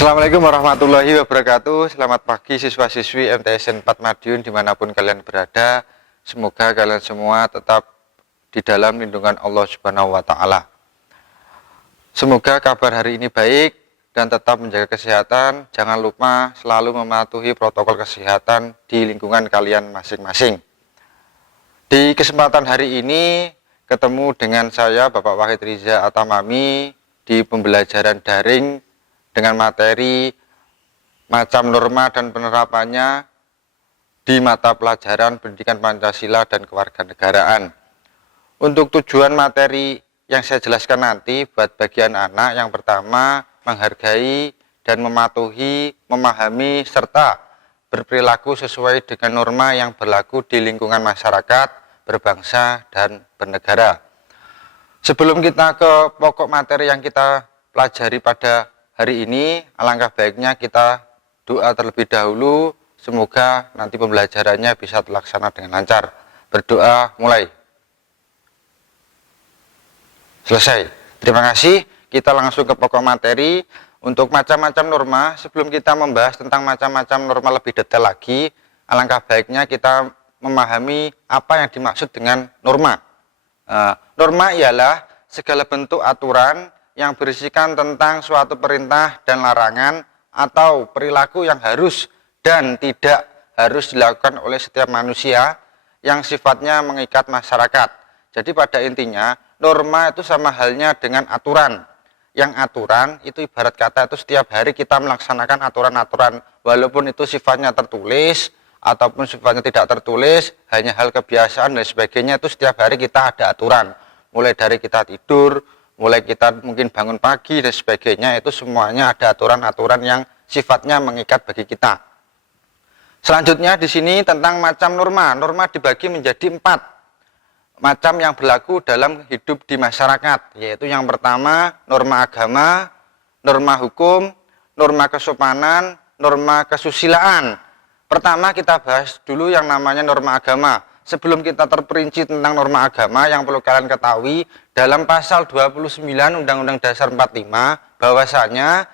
Assalamualaikum warahmatullahi wabarakatuh. Selamat pagi siswa-siswi MTSN 4 Madiun dimanapun kalian berada. Semoga kalian semua tetap di dalam lindungan Allah Subhanahu wa Ta'ala. Semoga kabar hari ini baik dan tetap menjaga kesehatan. Jangan lupa selalu mematuhi protokol kesehatan di lingkungan kalian masing-masing. Di kesempatan hari ini ketemu dengan saya Bapak Wahid Riza Atamami di pembelajaran daring dengan materi macam norma dan penerapannya di mata pelajaran pendidikan Pancasila dan kewarganegaraan. Untuk tujuan materi yang saya jelaskan nanti buat bagian anak, yang pertama menghargai dan mematuhi, memahami serta berperilaku sesuai dengan norma yang berlaku di lingkungan masyarakat, berbangsa dan bernegara. Sebelum kita ke pokok materi yang kita pelajari pada hari ini, alangkah baiknya kita doa terlebih dahulu. Semoga nanti pembelajarannya bisa terlaksana dengan lancar. Berdoa mulai. Selesai. Terima kasih. Kita langsung ke pokok materi. Untuk macam-macam norma, sebelum kita membahas tentang macam-macam norma lebih detail lagi, alangkah baiknya kita memahami apa yang dimaksud dengan norma. Norma ialah segala bentuk aturan yang berisikan tentang suatu perintah dan larangan atau perilaku yang harus dan tidak harus dilakukan oleh setiap manusia yang sifatnya mengikat masyarakat. Jadi pada intinya norma itu sama halnya dengan aturan. Yang aturan itu ibarat kata itu setiap hari kita melaksanakan aturan-aturan, walaupun itu sifatnya tertulis ataupun sifatnya tidak tertulis, hanya hal kebiasaan dan sebagainya, itu setiap hari kita ada aturan. Mulai dari kita tidur, mulai kita mungkin bangun pagi dan sebagainya, itu semuanya ada aturan-aturan yang sifatnya mengikat bagi kita. Selanjutnya di sini tentang macam norma. Norma dibagi menjadi 4 macam yang berlaku dalam hidup di masyarakat, yaitu yang pertama norma agama, norma hukum, norma kesopanan, norma kesusilaan. Pertama kita bahas dulu yang namanya norma agama. Sebelum kita terperinci tentang norma agama, yang perlu kalian ketahui, dalam pasal 29 Undang-Undang Dasar 45, bahwasanya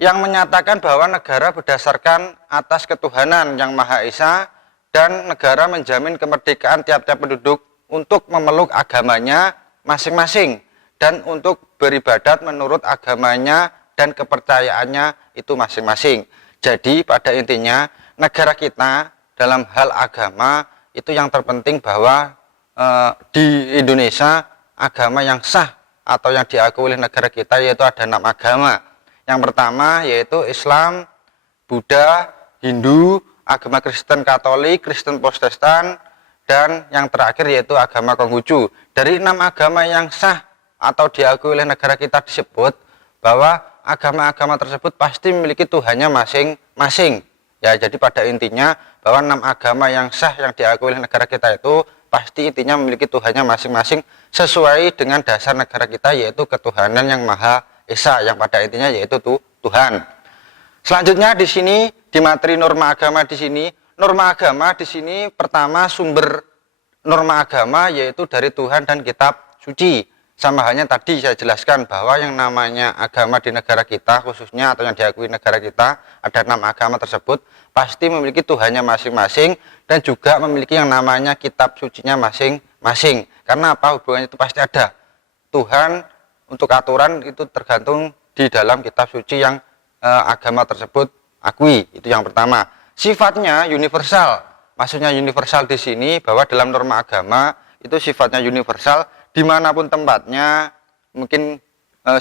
yang menyatakan bahwa negara berdasarkan atas ketuhanan yang Maha Esa dan negara menjamin kemerdekaan tiap-tiap penduduk untuk memeluk agamanya masing-masing dan untuk beribadat menurut agamanya dan kepercayaannya itu masing-masing. Jadi pada intinya negara kita dalam hal agama itu yang terpenting bahwa di Indonesia agama yang sah atau yang diakui oleh negara kita yaitu ada 6 agama. Yang pertama yaitu Islam, Buddha, Hindu, agama Kristen Katolik, Kristen Protestan, dan yang terakhir yaitu agama Konghucu. Dari 6 agama yang sah atau diakui oleh negara kita disebut bahwa agama-agama tersebut pasti memiliki Tuhannya masing-masing. Ya, jadi pada intinya bahwa 6 agama yang sah yang diakui oleh negara kita itu pasti intinya memiliki Tuhannya masing-masing sesuai dengan dasar negara kita yaitu ketuhanan yang Maha Esa, yang pada intinya yaitu Tuhan. Selanjutnya di sini di materi norma agama di sini, norma agama di sini pertama sumber norma agama yaitu dari Tuhan dan kitab suci. Sama halnya tadi saya jelaskan bahwa yang namanya agama di negara kita khususnya atau yang diakui negara kita ada 6 agama tersebut pasti memiliki Tuhannya masing-masing dan juga memiliki yang namanya kitab sucinya masing-masing. Karena apa? Hubungannya itu pasti ada. Tuhan untuk aturan itu tergantung di dalam kitab suci yang agama tersebut akui. Itu yang pertama. Sifatnya universal. Maksudnya universal di sini bahwa dalam norma agama itu sifatnya universal. Dimanapun tempatnya, mungkin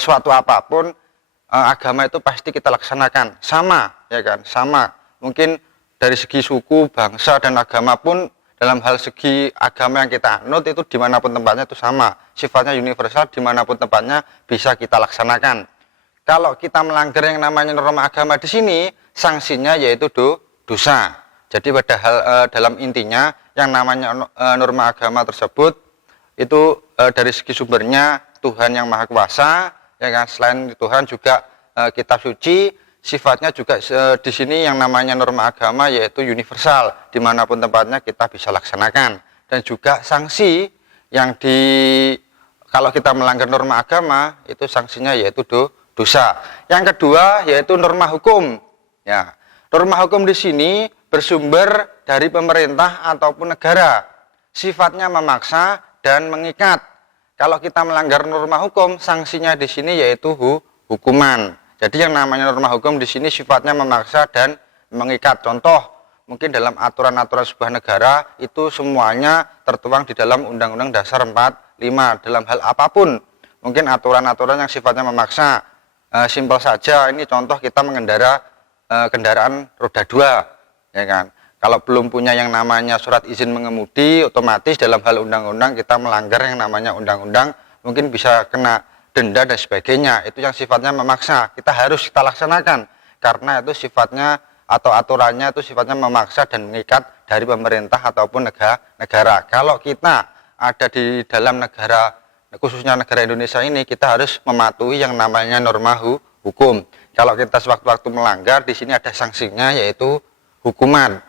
suatu apapun agama itu pasti kita laksanakan sama, ya kan? Sama. Mungkin dari segi suku, bangsa dan agama pun dalam hal segi agama yang kita anut itu dimanapun tempatnya itu sama. Sifatnya universal, dimanapun tempatnya bisa kita laksanakan. Kalau kita melanggar yang namanya norma agama di sini, sanksinya yaitu dosa. Jadi pada hal dalam intinya yang namanya norma agama tersebut itu dari segi sumbernya Tuhan yang Maha Kuasa, ya kan? Selain Tuhan juga kitab suci, sifatnya juga di sini yang namanya norma agama yaitu universal, dimanapun tempatnya kita bisa laksanakan. Dan juga sanksi yang kalau kita melanggar norma agama itu sanksinya yaitu dosa. Yang kedua yaitu norma hukum. Ya, norma hukum di sini bersumber dari pemerintah ataupun negara. Sifatnya memaksa dan mengikat. Kalau kita melanggar norma hukum, sanksinya di sini yaitu hukuman. Jadi yang namanya norma hukum di sini sifatnya memaksa dan mengikat. Contoh, mungkin dalam aturan-aturan sebuah negara itu semuanya tertuang di dalam Undang-Undang Dasar 45 dalam hal apapun. Mungkin aturan-aturan yang sifatnya memaksa. Simpel saja, ini contoh kita mengendara kendaraan roda 2, ya kan. Kalau belum punya yang namanya surat izin mengemudi, otomatis dalam hal undang-undang kita melanggar yang namanya undang-undang, mungkin bisa kena denda dan sebagainya. Itu yang sifatnya memaksa, kita harus kita laksanakan karena itu sifatnya atau aturannya itu sifatnya memaksa dan mengikat dari pemerintah ataupun negara. Kalau kita ada di dalam negara, khususnya negara Indonesia ini, kita harus mematuhi yang namanya norma hukum. Kalau kita sewaktu-waktu melanggar, di sini ada sanksinya yaitu hukuman.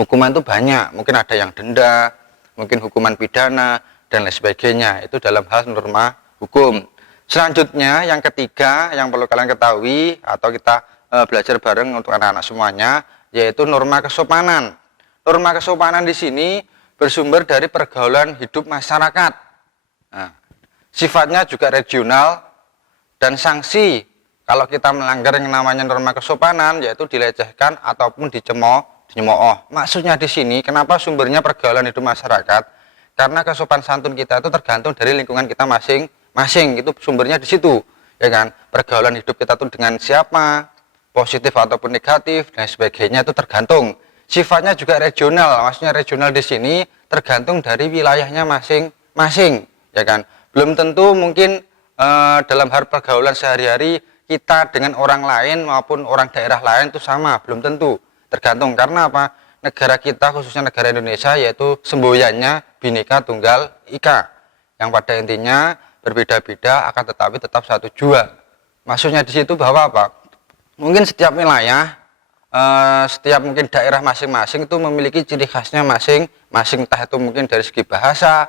Hukuman itu banyak, mungkin ada yang denda, mungkin hukuman pidana, dan lain sebagainya. Itu dalam hal norma hukum. Selanjutnya, yang ketiga yang perlu kalian ketahui atau kita belajar bareng untuk anak-anak semuanya, yaitu norma kesopanan. Norma kesopanan di sini bersumber dari pergaulan hidup masyarakat. Nah, sifatnya juga regional dan sanksi. Kalau kita melanggar yang namanya norma kesopanan, yaitu dilecehkan ataupun dicemooh. Maksudnya di sini, kenapa sumbernya pergaulan hidup masyarakat? Karena kesopan santun kita itu tergantung dari lingkungan kita masing-masing. Itu sumbernya di situ, ya kan? Pergaulan hidup kita itu dengan siapa, positif ataupun negatif dan sebagainya itu tergantung. Sifatnya juga regional. Maksudnya regional di sini tergantung dari wilayahnya masing-masing, ya kan? Belum tentu mungkin dalam hal pergaulan sehari-hari kita dengan orang lain maupun orang daerah lain itu sama, belum tentu. Tergantung karena apa? Negara kita khususnya negara Indonesia yaitu semboyannya Bhinneka Tunggal Ika, yang pada intinya berbeda-beda akan tetapi tetap satu jua. Maksudnya di situ bahwa apa? Mungkin setiap wilayah, setiap mungkin daerah masing-masing itu memiliki ciri khasnya masing-masing, entah itu mungkin dari segi bahasa,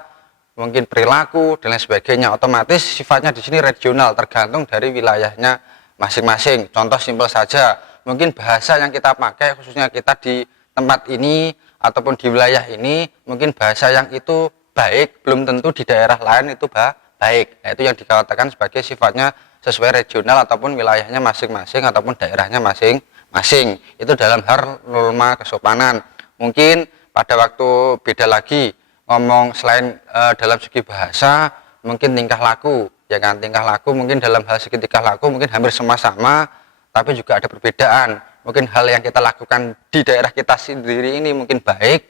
mungkin perilaku dan lain sebagainya. Otomatis sifatnya di sini regional, tergantung dari wilayahnya masing-masing. Contoh simpel saja. Mungkin bahasa yang kita pakai khususnya kita di tempat ini ataupun di wilayah ini mungkin bahasa yang itu baik, belum tentu di daerah lain itu baik. Nah, itu yang dikatakan sebagai sifatnya sesuai regional ataupun wilayahnya masing-masing ataupun daerahnya masing-masing. Itu dalam hal norma kesopanan. Mungkin pada waktu beda lagi ngomong selain dalam segi bahasa, mungkin tingkah laku, ya kan? Tingkah laku mungkin dalam hal segi tingkah laku mungkin hampir sama-sama, tapi juga ada perbedaan. Mungkin hal yang kita lakukan di daerah kita sendiri ini mungkin baik,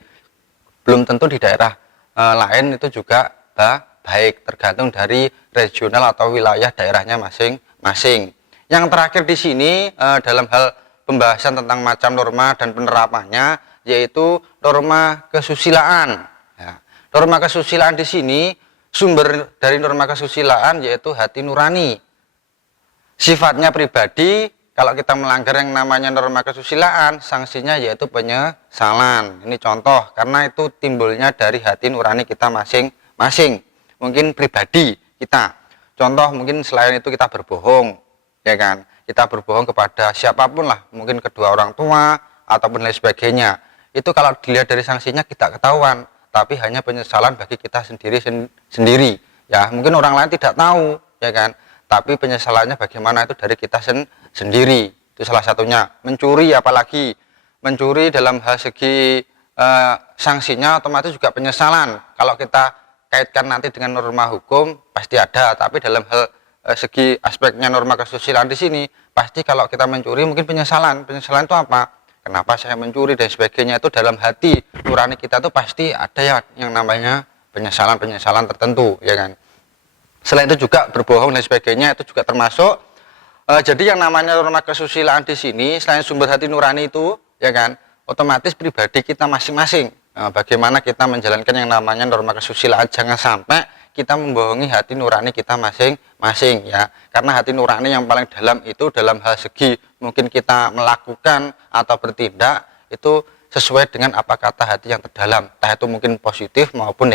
belum tentu di daerah lain itu juga baik, tergantung dari regional atau wilayah daerahnya masing-masing. Yang terakhir di sini dalam hal pembahasan tentang macam norma dan penerapannya yaitu norma kesusilaan. Ya, norma kesusilaan di sini sumber dari norma kesusilaan yaitu hati nurani. Sifatnya pribadi. Kalau kita melanggar yang namanya norma kesusilaan, sanksinya yaitu penyesalan. Ini contoh, karena itu timbulnya dari hati nurani kita masing-masing. Mungkin pribadi kita. Contoh, mungkin selain itu kita berbohong, ya kan? Kita berbohong kepada siapapun lah, mungkin kedua orang tua ataupun lain sebagainya. Itu kalau dilihat dari sanksinya kita ketahuan, tapi hanya penyesalan bagi kita sendiri. Ya, mungkin orang lain tidak tahu, ya kan? Tapi penyesalannya bagaimana itu dari kita sendiri. Itu salah satunya. Mencuri apalagi. Mencuri dalam hal segi sanksinya otomatis juga penyesalan. Kalau kita kaitkan nanti dengan norma hukum pasti ada. Tapi dalam hal segi aspeknya norma kesusilaan di sini pasti kalau kita mencuri mungkin penyesalan. Penyesalan itu apa? Kenapa saya mencuri dan sebagainya, itu dalam hati nurani kita itu pasti ada yang namanya penyesalan tertentu, ya kan? Selain itu juga berbohong dan sebagainya itu juga termasuk. Jadi yang namanya norma kesusilaan di sini selain sumber hati nurani itu, ya kan, otomatis pribadi kita masing-masing. Bagaimana kita menjalankan yang namanya norma kesusilaan, jangan sampai kita membohongi hati nurani kita masing-masing, ya. Karena hati nurani yang paling dalam itu dalam hal segi mungkin kita melakukan atau bertindak itu sesuai dengan apa kata hati yang terdalam, entah itu mungkin positif maupun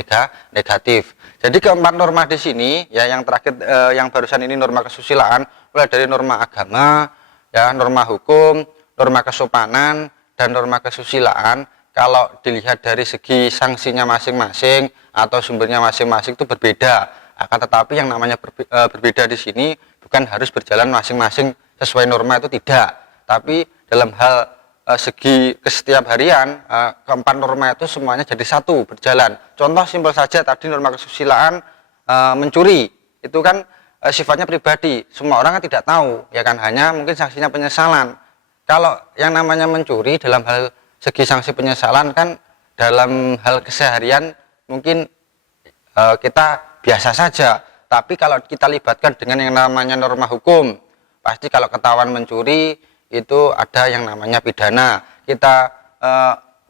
negatif. Jadi keempat norma di sini, ya yang terakhir yang barusan ini norma kesusilaan, mulai dari norma agama, ya, norma hukum, norma kesopanan, dan norma kesusilaan. Kalau dilihat dari segi sanksinya masing-masing atau sumbernya masing-masing itu berbeda. Akan tetapi yang namanya berbeda di sini bukan harus berjalan masing-masing sesuai norma, itu tidak. Tapi dalam hal segi kesetiap harian, keempat norma itu semuanya jadi satu berjalan. Contoh simpel saja tadi norma kesusilaan, mencuri itu kan sifatnya pribadi, semua orang kan tidak tahu, ya kan, hanya mungkin sanksinya penyesalan. Kalau yang namanya mencuri dalam hal segi sanksi penyesalan kan dalam hal keseharian mungkin kita biasa saja, tapi kalau kita libatkan dengan yang namanya norma hukum, pasti kalau ketahuan mencuri itu ada yang namanya pidana. Kita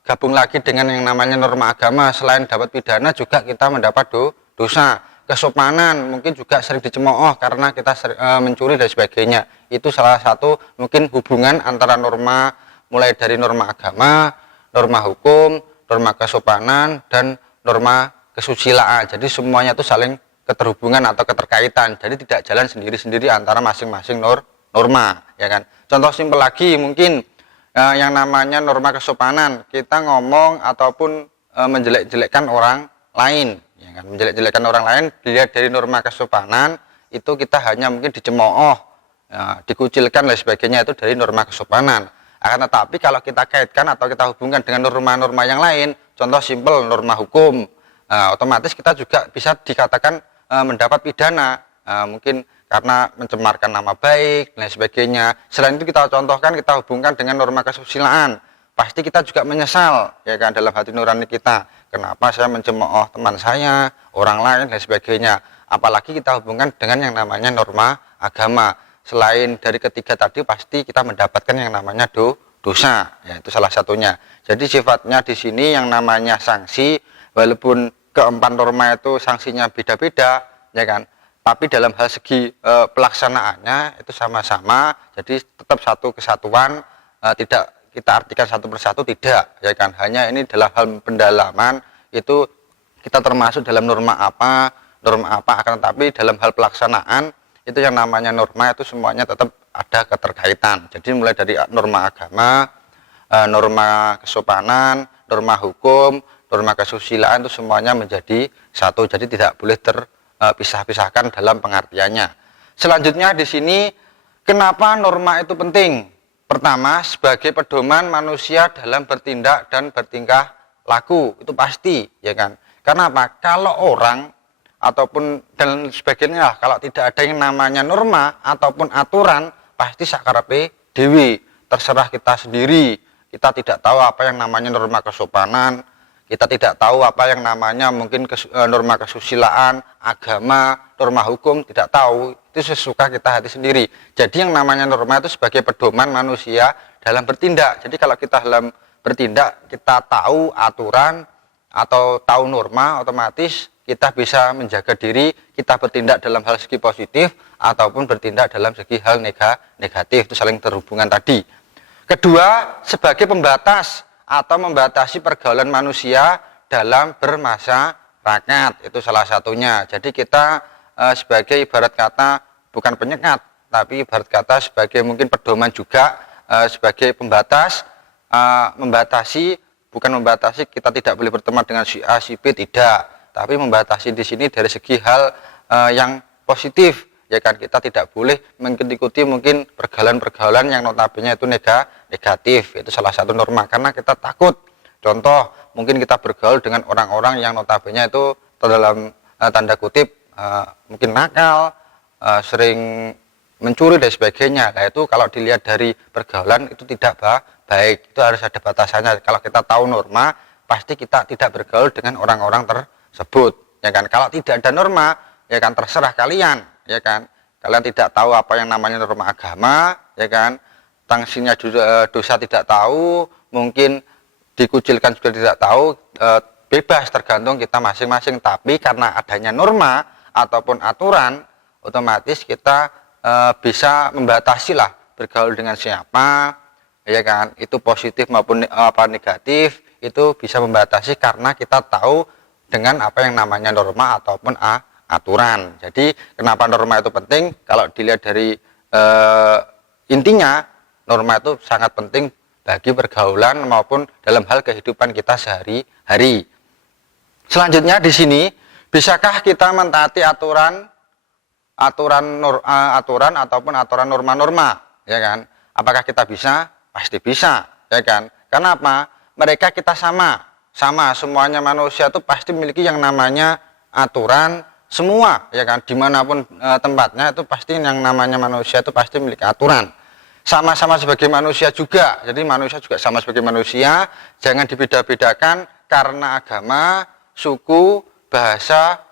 gabung lagi dengan yang namanya norma agama, selain dapat pidana juga kita mendapat dosa. Kesopanan mungkin juga sering dicemooh karena kita mencuri dan sebagainya. Itu salah satu mungkin hubungan antara norma, mulai dari norma agama, norma hukum, norma kesopanan, dan norma kesusilaan. Jadi semuanya itu saling keterhubungan atau keterkaitan. Jadi tidak jalan sendiri-sendiri antara masing-masing norma, ya kan. Contoh simpel lagi mungkin yang namanya norma kesopanan, kita ngomong ataupun menjelek-jelekkan orang lain, ya kan, menjelek-jelekkan orang lain dilihat dari norma kesopanan itu kita hanya mungkin dicemooh, ya, dikucilkan dan sebagainya, itu dari norma kesopanan. Akan tetapi kalau kita kaitkan atau kita hubungkan dengan norma-norma yang lain, contoh simpel norma hukum, otomatis kita juga bisa dikatakan mendapat pidana, mungkin karena mencemarkan nama baik dan sebagainya. Selain itu kita contohkan, kita hubungkan dengan norma kesusilaan, pasti kita juga menyesal, ya kan, dalam hati nurani kita, kenapa saya mencemooh teman saya, orang lain dan sebagainya. Apalagi kita hubungkan dengan yang namanya norma agama, selain dari ketiga tadi pasti kita mendapatkan yang namanya dosa, ya, itu salah satunya. Jadi sifatnya di sini yang namanya sanksi, walaupun keempat norma itu sanksinya beda-beda, ya kan, tapi dalam hal segi pelaksanaannya itu sama-sama, jadi tetap satu kesatuan, tidak kita artikan satu persatu, tidak, ya kan, hanya ini dalam hal pendalaman itu kita termasuk dalam norma apa, akan tetapi dalam hal pelaksanaan itu yang namanya norma itu semuanya tetap ada keterkaitan. Jadi mulai dari norma agama, norma kesopanan, norma hukum, norma kesusilaan itu semuanya menjadi satu, jadi tidak boleh terpisah-pisahkan dalam pengertiannya. Selanjutnya di sini kenapa norma itu penting? Pertama, sebagai pedoman manusia dalam bertindak dan bertingkah laku, itu pasti, ya kan. Karena apa? Kalau orang ataupun dan sebagainya, kalau tidak ada yang namanya norma ataupun aturan, pasti sakarepe dewi, terserah kita sendiri. Kita tidak tahu apa yang namanya norma kesopanan, kita tidak tahu apa yang namanya mungkin norma kesusilaan, agama, norma hukum, tidak tahu. Itu sesuka kita hati sendiri. Jadi yang namanya norma itu sebagai pedoman manusia dalam bertindak. Jadi kalau kita dalam bertindak, kita tahu aturan atau tahu norma, otomatis kita bisa menjaga diri, kita bertindak dalam hal segi positif ataupun bertindak dalam segi hal negatif, itu saling terhubungan tadi. Kedua, sebagai pembatas atau membatasi pergaulan manusia dalam bermasyarakat, itu salah satunya. Jadi kita sebagai ibarat kata bukan penyekat, tapi ibarat kata sebagai mungkin pedoman juga, sebagai pembatas, membatasi, bukan membatasi kita tidak boleh berteman dengan si A, si B, tidak, tapi membatasi di sini dari segi hal yang positif, ya kan, kita tidak boleh mengikuti mungkin pergaulan-pergaulan yang notabene itu negatif, itu salah satu norma, karena kita takut. Contoh, mungkin kita bergaul dengan orang-orang yang notabene itu dalam tanda kutip mungkin nakal, sering mencuri dan sebagainya. Nah itu kalau dilihat dari pergaulan itu tidak baik, itu harus ada batasannya. Kalau kita tahu norma, pasti kita tidak bergaul dengan orang-orang tersebut, ya kan. Kalau tidak ada norma, ya kan, terserah kalian, ya kan. Kalian tidak tahu apa yang namanya norma agama, ya kan, sanksinya dosa tidak tahu, mungkin dikucilkan juga tidak tahu, bebas, tergantung kita masing-masing. Tapi karena adanya norma ataupun aturan, otomatis kita bisa membatasi lah bergaul dengan siapa, ya kan, itu positif maupun apa negatif, itu bisa membatasi karena kita tahu dengan apa yang namanya norma ataupun aturan. Jadi kenapa norma itu penting? Kalau dilihat dari intinya norma itu sangat penting bagi pergaulan maupun dalam hal kehidupan kita sehari-hari. Selanjutnya di sini, bisakah kita mentaati aturan ataupun aturan norma-norma, ya kan? Apakah kita bisa? Pasti bisa, ya kan? Karena apa? Mereka kita sama semuanya manusia itu pasti memiliki yang namanya aturan semua, ya kan? Dimanapun tempatnya itu pasti yang namanya manusia itu pasti memiliki aturan. Sama-sama sebagai manusia juga, jadi manusia juga sama sebagai manusia, jangan dibeda-bedakan karena agama, suku, bahasa,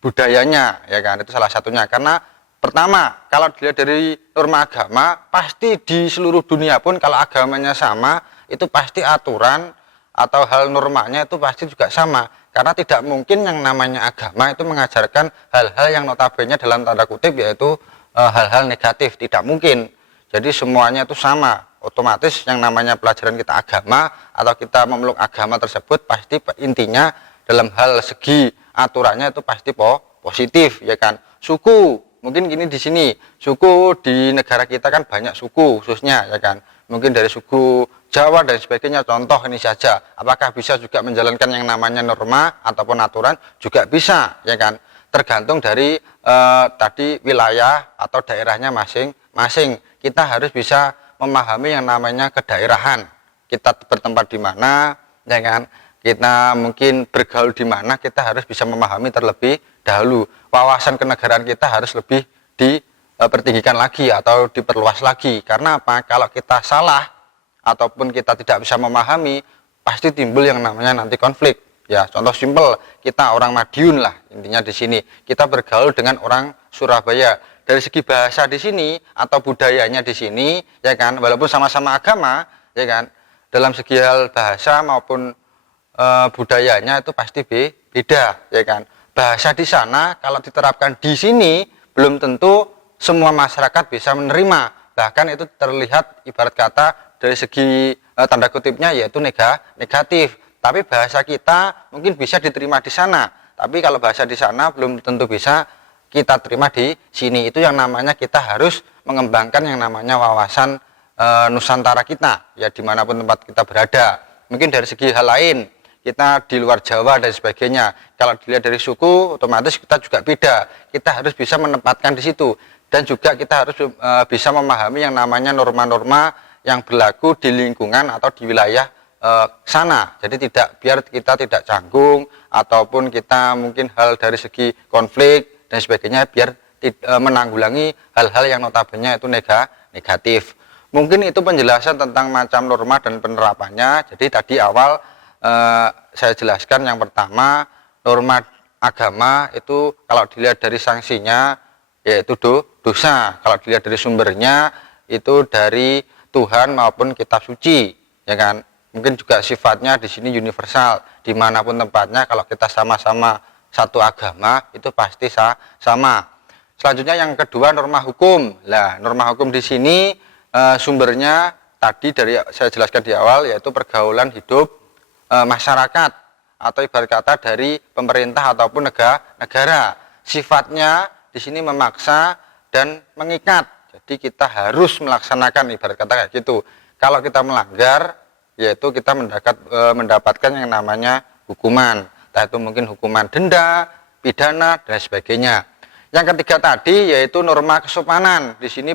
budayanya, ya kan, itu salah satunya. Karena pertama, kalau dilihat dari norma agama, pasti di seluruh dunia pun kalau agamanya sama, itu pasti aturan atau hal normanya itu pasti juga sama. Karena tidak mungkin yang namanya agama itu mengajarkan hal-hal yang notabene dalam tanda kutip yaitu hal-hal negatif, tidak mungkin. Jadi semuanya itu sama, otomatis yang namanya pelajaran kita agama atau kita memeluk agama tersebut pasti intinya dalam hal segi aturannya itu pasti positif, ya kan. Suku, mungkin gini di sini, suku di negara kita kan banyak suku khususnya, ya kan. Mungkin dari suku Jawa dan sebagainya, contoh ini saja. Apakah bisa juga menjalankan yang namanya norma ataupun aturan? Juga bisa, ya kan. Tergantung dari tadi wilayah atau daerahnya masing-masing. Kita harus bisa memahami yang namanya kedaerahan. Kita bertempat di mana, ya kan? Kita mungkin bergaul di mana, kita harus bisa memahami terlebih dahulu. Wawasan kenegaraan kita harus lebih dipertinggikan lagi atau diperluas lagi. Karena apa? Kalau kita salah ataupun kita tidak bisa memahami, pasti timbul yang namanya nanti konflik. Ya, contoh simpel, kita orang Madiun lah intinya di sini. Kita bergaul dengan orang Surabaya. Dari segi bahasa di sini atau budayanya di sini, ya kan, walaupun sama-sama agama, ya kan, dalam segi hal bahasa maupun budayanya itu pasti beda, ya kan. Bahasa di sana kalau diterapkan di sini belum tentu semua masyarakat bisa menerima. Bahkan itu terlihat ibarat kata dari segi tanda kutipnya yaitu negatif. Tapi bahasa kita mungkin bisa diterima di sana. Tapi kalau bahasa di sana belum tentu bisa kita terima di sini. Itu yang namanya kita harus mengembangkan yang namanya wawasan Nusantara kita, ya dimanapun tempat kita berada. Mungkin dari segi hal lain, kita di luar Jawa dan sebagainya. Kalau dilihat dari suku, otomatis kita juga beda. Kita harus bisa menempatkan di situ. Dan juga kita harus bisa memahami yang namanya norma-norma yang berlaku di lingkungan atau di wilayah sana. Jadi biar kita tidak canggung ataupun kita mungkin hal dari segi konflik dan sebagainya, biar menanggulangi hal-hal yang notabene itu negatif. Mungkin itu penjelasan tentang macam norma dan penerapannya. Jadi tadi awal saya jelaskan yang pertama, norma agama itu kalau dilihat dari sanksinya yaitu dosa. Kalau dilihat dari sumbernya itu dari Tuhan maupun kitab suci, ya kan. Mungkin juga sifatnya di sini universal, dimanapun tempatnya kalau kita sama-sama satu agama itu pasti sama. Selanjutnya yang kedua norma hukum. Nah, norma hukum di sini sumbernya tadi dari saya jelaskan di awal yaitu pergaulan hidup masyarakat atau ibarat kata dari pemerintah ataupun negara. Sifatnya di sini memaksa dan mengikat. Jadi kita harus melaksanakan ibarat kata kayak gitu. Kalau kita melanggar yaitu kita mendapatkan yang namanya hukuman. Entah itu mungkin hukuman denda, pidana dan sebagainya. Yang ketiga tadi yaitu norma kesopanan. Di sini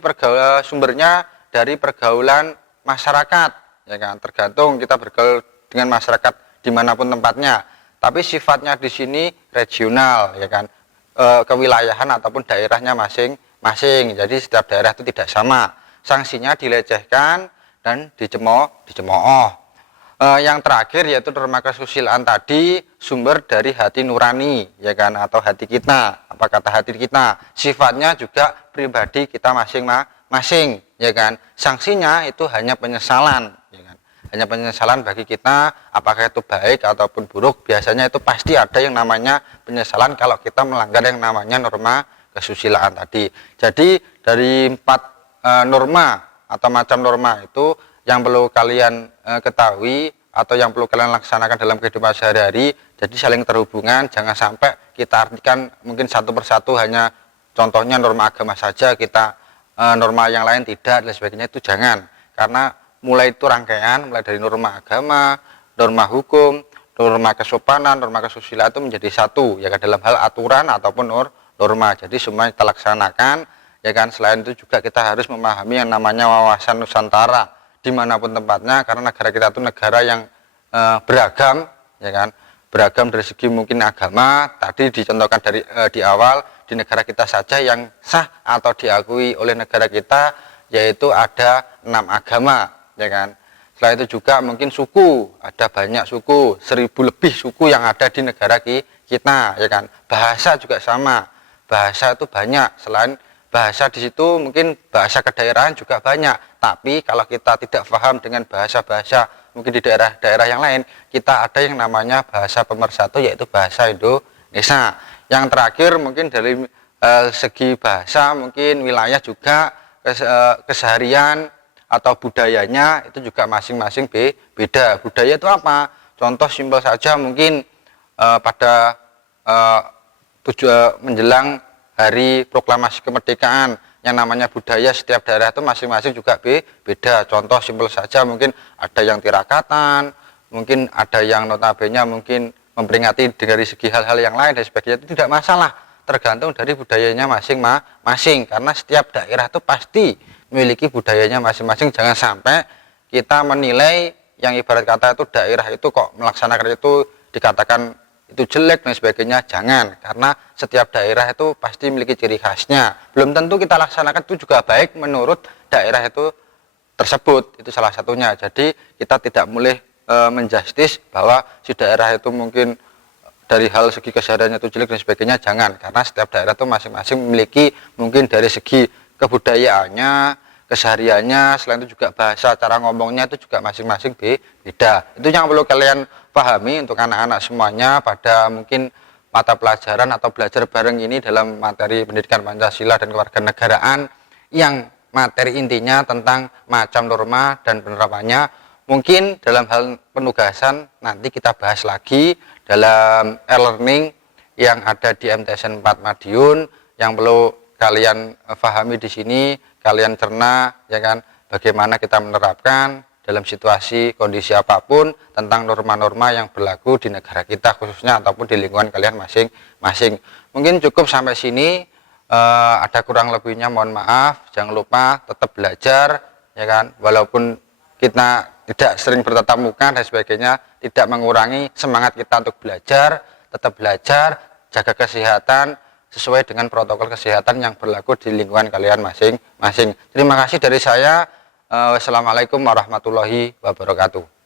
sumbernya dari pergaulan masyarakat, ya kan. Tergantung kita bergaul dengan masyarakat dimanapun tempatnya. Tapi sifatnya di sini regional, ya kan. Kewilayahan ataupun daerahnya masing-masing. Jadi setiap daerah itu tidak sama. Sanksinya dilecehkan dan dicemooh. Yang terakhir yaitu norma kesusilaan tadi sumber dari hati nurani, ya kan, atau hati kita. Apa kata hati kita? Sifatnya juga pribadi kita masing-masing, ya kan. Sanksinya itu hanya penyesalan, ya kan. Hanya penyesalan bagi kita, apakah itu baik ataupun buruk. Biasanya itu pasti ada yang namanya penyesalan kalau kita melanggar yang namanya norma kesusilaan tadi. Jadi dari 4 norma atau macam norma itu yang perlu kalian ketahui atau yang perlu kalian laksanakan dalam kehidupan sehari-hari. Jadi saling terhubungan, jangan sampai kita artikan mungkin satu persatu hanya contohnya norma agama saja kita norma yang lain tidak dan sebagainya, itu jangan. Karena mulai itu rangkaian, mulai dari norma agama, norma hukum, norma kesopanan, norma kesusilaan itu menjadi satu, ya kan, dalam hal aturan ataupun norma. Jadi semua kita laksanakan, ya kan. Selain itu juga kita harus memahami yang namanya wawasan Nusantara dimanapun tempatnya, karena negara kita itu negara yang beragam, ya kan, beragam dari segi mungkin agama. Tadi dicontohkan dari di awal, di negara kita saja yang sah atau diakui oleh negara kita yaitu ada 6 agama, ya kan. Setelah itu juga mungkin suku, ada banyak suku, 1000 lebih suku yang ada di negara kita, ya kan. Bahasa juga sama, bahasa itu banyak. Selain bahasa di situ mungkin bahasa kedaerahan juga banyak, tapi kalau kita tidak paham dengan bahasa-bahasa mungkin di daerah-daerah yang lain, kita ada yang namanya bahasa pemersatu, yaitu bahasa Indonesia. Yang terakhir mungkin dari segi bahasa, mungkin wilayah juga keseharian atau budayanya itu juga masing-masing beda. Budaya itu apa? Contoh simpel saja, mungkin pada menjelang hari proklamasi kemerdekaan, yang namanya budaya setiap daerah itu masing-masing juga beda. Contoh simpel saja, mungkin ada yang tirakatan, mungkin ada yang notabene mungkin memperingati dari segi hal-hal yang lain dan sebagainya. Itu tidak masalah, tergantung dari budayanya masing-masing, karena setiap daerah itu pasti memiliki budayanya masing-masing. Jangan sampai kita menilai yang ibarat kata itu daerah itu kok melaksanakan itu dikatakan itu jelek dan sebagainya. Jangan, karena setiap daerah itu pasti memiliki ciri khasnya. Belum tentu kita laksanakan itu juga baik menurut daerah itu tersebut, itu salah satunya. Jadi kita tidak boleh menjustis bahwa si daerah itu mungkin dari hal segi kesehariannya itu jelek dan sebagainya. Jangan, karena setiap daerah itu masing-masing memiliki mungkin dari segi kebudayaannya, kesehariannya, selain itu juga bahasa, cara ngomongnya itu juga masing-masing beda. Itu yang perlu kalian pahami untuk anak-anak semuanya pada mungkin mata pelajaran atau belajar bareng ini dalam materi pendidikan Pancasila dan kewarganegaraan, yang materi intinya tentang macam norma dan penerapannya. Mungkin dalam hal penugasan nanti kita bahas lagi dalam e-learning yang ada di MTSN 4 Madiun, yang perlu kalian pahami di sini, kalian cerna, ya kan, bagaimana kita menerapkan dalam situasi kondisi apapun tentang norma-norma yang berlaku di negara kita khususnya ataupun di lingkungan kalian masing-masing. Mungkin cukup sampai sini, ada kurang lebihnya mohon maaf. Jangan lupa tetap belajar, ya kan, walaupun kita tidak sering bertatap muka dan sebagainya, tidak mengurangi semangat kita untuk belajar. Tetap belajar, jaga kesehatan sesuai dengan protokol kesehatan yang berlaku di lingkungan kalian masing-masing. Terima kasih dari saya. Wassalamualaikum warahmatullahi wabarakatuh.